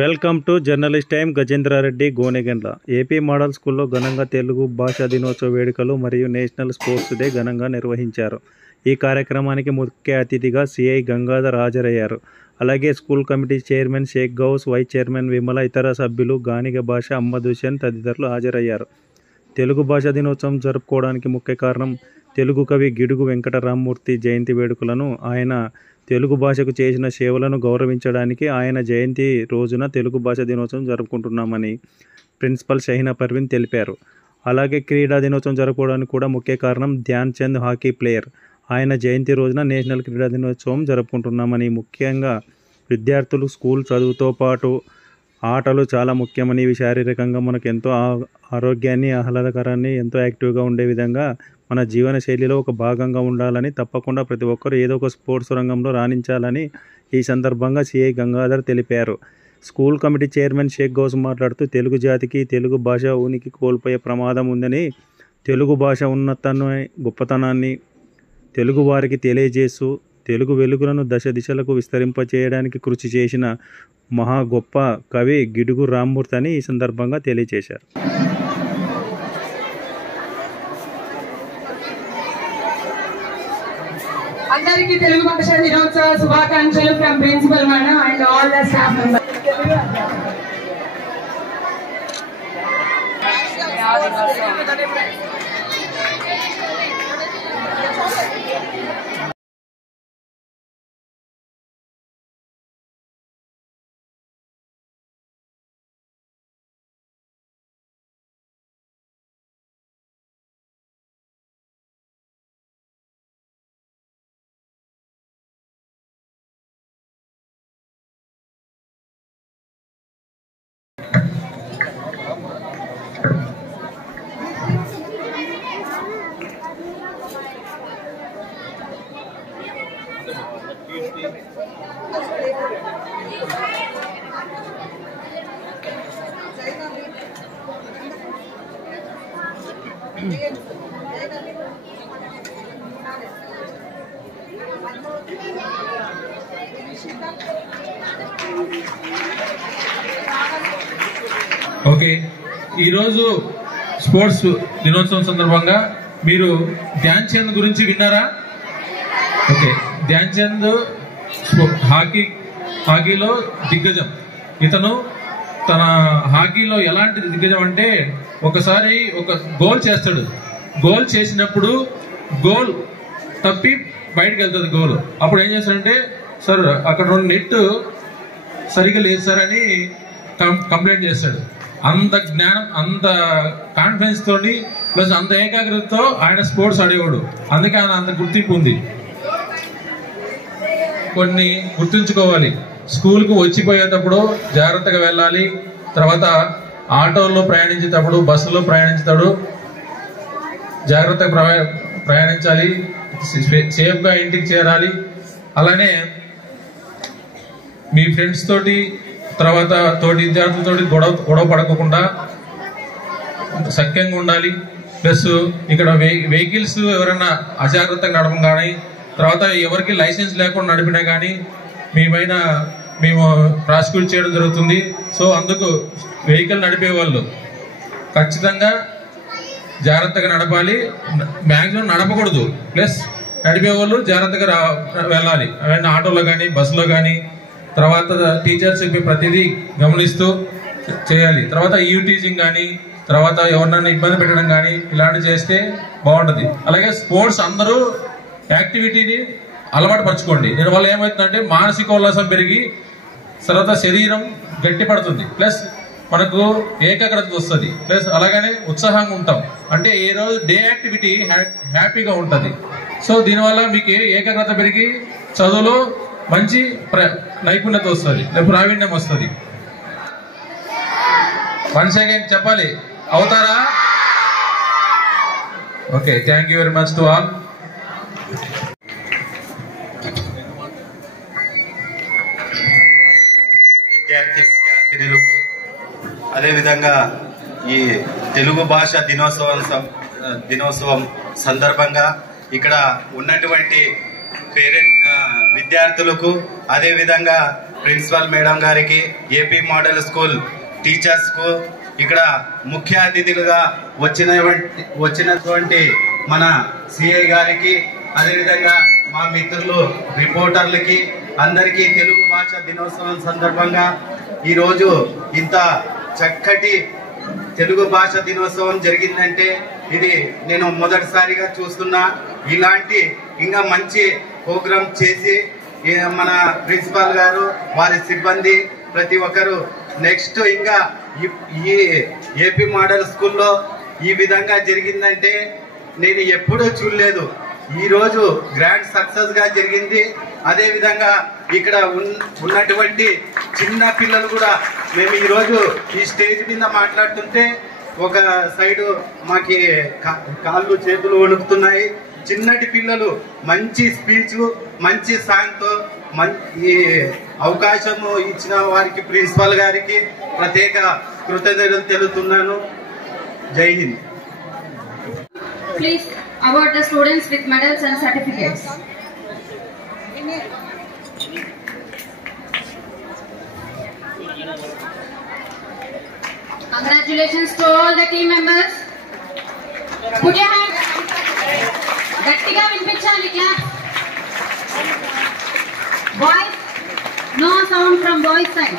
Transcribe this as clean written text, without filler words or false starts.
Welcome to journalist time. Gajendra Reddy, Gonegandla. AP model స్కూల్లో ఘనంగా తెలుగు భాషా దినోత్సవ వేడుకలు మరియు నేషనల్ స్పోర్ట్స్ డే ఘనంగా నిర్వహించారు. ఈ కార్యక్రమానికి ముఖ్య అతిథిగా సిఐ గంగాధర్ హాజరయ్యారు. అలాగే school committee chairman Sheikh Ghouse, vice chairman Vimala, ఇతర సభ్యులు గానిగ భాష, అహ్మద్ హుసేన్ తదితరులు హాజరయ్యారు. తెలుగు భాషా దినోత్సవం జరుపుకోవడానికి ముఖ్య కారణం తెలుగు కవి గిడుగు వెంకట రామమూర్తి జయంతి వేడుకలను, ఆయన తెలుగు భాషకు చేసిన సేవలను గౌరవించడానికి ఆయన జయంతి రోజున తెలుగు భాషా దినోత్సవం జరుపుకుంటున్నామని ప్రిన్సిపల్ షహీనా పర్వీన్ తెలిపారు. అలాగే క్రీడా దినోత్సవం జరుపుకోవడానికి కూడా ముఖ్య కారణం ధ్యాన్ చంద్ హాకీ ప్లేయర్. ఆయన జయంతి రోజున నేషనల్ క్రీడా దినోత్సవం జరుపుకుంటున్నామని, ముఖ్యంగా విద్యార్థులు స్కూల్ చదువుతో పాటు ఆటలు చాలా ముఖ్యమని, ఇవి శారీరకంగా మనకు ఎంతో ఆరోగ్యాన్ని, ఆహ్లాదకరాన్ని, ఎంతో యాక్టివ్గా ఉండే విధంగా మన జీవన శైలిలో ఒక భాగంగా ఉండాలని, తప్పకుండా ప్రతి ఒక్కరూ ఏదో ఒక స్పోర్ట్స్ రంగంలో రాణించాలని ఈ సందర్భంగా సిఐ గంగాధర్ తెలిపారు. School committee chairman Sheikh Ghouse మాట్లాడుతూ తెలుగు జాతికి, తెలుగు భాష ఉనికి కోల్పోయే ప్రమాదం ఉందని, తెలుగు భాష గొప్పతనాన్ని తెలుగు వారికి తెలియజేస్తూ తెలుగు వెలుగులను దశ దిశలకు విస్తరింపచేయడానికి కృషి చేసిన మహా గొప్ప కవి గిడుగు రామమూర్తి అని ఈ సందర్భంగా తెలియజేశారు. అందరికీ తెలుగు భాషా దినోత్సవ శుభాకాంక్షలు from principal madam and all the staff members. Okay, ఈరోజు స్పోర్ట్స్ దినోత్సవం సందర్భంగా మీరు ధ్యాన్ చంద్ గురించి విన్నారా? ఓకే, ధ్యాన్ చంద్ హాకీలో దిగ్గజం. ఇతను తన హాకీలో ఎలాంటి దిగ్గజం అంటే, ఒకసారి ఒక గోల్ చేస్తాడు. గోల్ చేసినప్పుడు గోల్ తప్పి బయటకు వెళ్తుంది గోల్. అప్పుడు ఏం చేస్తాడంటే, సార్ అక్కడ రెండు నెట్ సరిగ్గా లేదు సార్ అని కంప్లైంట్ చేస్తాడు. అంత జ్ఞానం, అంత కాన్ఫిడెన్స్ తోటి, ప్లస్ అంత ఏకాగ్రతతో ఆయన స్పోర్ట్స్ ఆడేవాడు. అందుకే ఆయన అంత గుర్తింపు ఉంది. కొన్ని గుర్తుంచుకోవాలి. స్కూల్కు వచ్చిపోయేటప్పుడు జాగ్రత్తగా వెళ్ళాలి. తర్వాత ఆటోల్లో ప్రయాణించేటప్పుడు, బస్సులో ప్రయాణించేటప్పుడు జాగ్రత్తగా ప్రయాణించాలి. సేఫ్గా ఇంటికి చేరాలి. అలానే మీ ఫ్రెండ్స్ తోటి, తర్వాత తోటి విద్యార్థులతోటి గొడవ పడకుండా సఖ్యంగా ఉండాలి. ప్లస్ ఇక్కడ వెహికల్స్ ఎవరైనా అజాగ్రత్తగా నడపం కానీ, తర్వాత ఎవరికి లైసెన్స్ లేకుండా నడిపినా కానీ మేము ప్రాసిక్యూట్ చేయడం జరుగుతుంది. సో అందుకు వెహికల్ నడిపే వాళ్ళు ఖచ్చితంగా జాగ్రత్తగా నడపాలి. మ్యాక్సిమం నడపకూడదు. ప్లస్ నడిపే వాళ్ళు జాగ్రత్తగా వెళ్ళాలి. ఆటోలో కానీ, బస్సులో కానీ. తర్వాత టీచర్స్ చెప్పి ప్రతిదీ గమనిస్తూ చేయాలి. తర్వాత టీచింగ్ కానీ, తర్వాత ఎవరినైనా ఇబ్బంది పెట్టడం కానీ ఇలాంటివి చేస్తే బాగుంటుంది. అలాగే స్పోర్ట్స్ అందరూ యాక్టివిటీని అలవాటు పరచుకోండి. దీనివల్ల ఏమవుతుందంటే మానసిక ఉల్లాసం పెరిగి తర్వాత శరీరం గట్టి పడుతుంది. ప్లస్ మనకు ఏకాగ్రత వస్తుంది. ప్లస్ అలాగనే ఉత్సాహంగా ఉంటాం. అంటే ఏ రోజు డే యాక్టివిటీ హ్యాపీగా ఉంటుంది. సో దీనివల్ల మీకు ఏకాగ్రత పెరిగి చదువులో మంచి నైపుణ్యత వస్తుంది, ప్రావీణ్యం వస్తుంది. వన్స్ అగైన్ చెప్పాలి, అవుతారా? Okay, thank you very much to all. విద్యార్థినులకు, అదేవిధంగా ఈ తెలుగు భాష దినోత్సవం సందర్భంగా ఇక్కడ ఉన్నటువంటి విద్యార్థులకు, అదేవిధంగా ప్రిన్సిపల్ మేడం గారికి, ఏపీ మోడల్ స్కూల్ టీచర్స్ కు, ఇక్కడ ముఖ్య అతిథులుగా వచ్చినటువంటి మన సిఐ గారికి, అదేవిధంగా మా మిత్రులు రిపోర్టర్లకి అందరికీ తెలుగు భాష దినోత్సవం సందర్భంగా ఈరోజు ఇంత చక్కటి తెలుగు భాష దినోత్సవం జరిగిందంటే ఇది నేను మొదటిసారిగా చూస్తున్నా. ఇలాంటి ఇంకా మంచి ప్రోగ్రాం చేసి మన ప్రిన్సిపాల్ గారు, వారి సిబ్బంది ప్రతి ఒక్కరు నెక్స్ట్ ఇంకా ఈ ఏపీ మోడల్ స్కూల్లో ఈ విధంగా జరిగిందంటే నేను ఎప్పుడూ చూడలేదు. ఈ రోజు గ్రాండ్ సక్సెస్ గా జరిగింది. అదే విధంగా ఇక్కడ ఉన్నటువంటి చిన్న పిల్లలు కూడా మేము ఈ రోజు ఈ స్టేజ్ మీద మాట్లాడుతుంటే ఒక సైడు మాకి కాళ్ళు చేతులు వణుకుతున్నాయి. చిన్నటి పిల్లలు మంచి స్పీచ్, మంచి సాంగ్ తో ఈ అవకాశం ఇచ్చిన వారికి ప్రిన్సిపల్ గారికి ప్రత్యేక కృతజ్ఞతలు తెలుపుతున్నాను. జై Hind. Please award the students with medals and certificates. Congratulations to all the team members. Put your hands. గట్టిగా వినిపించాలి clap. Boys, no sound from boys side.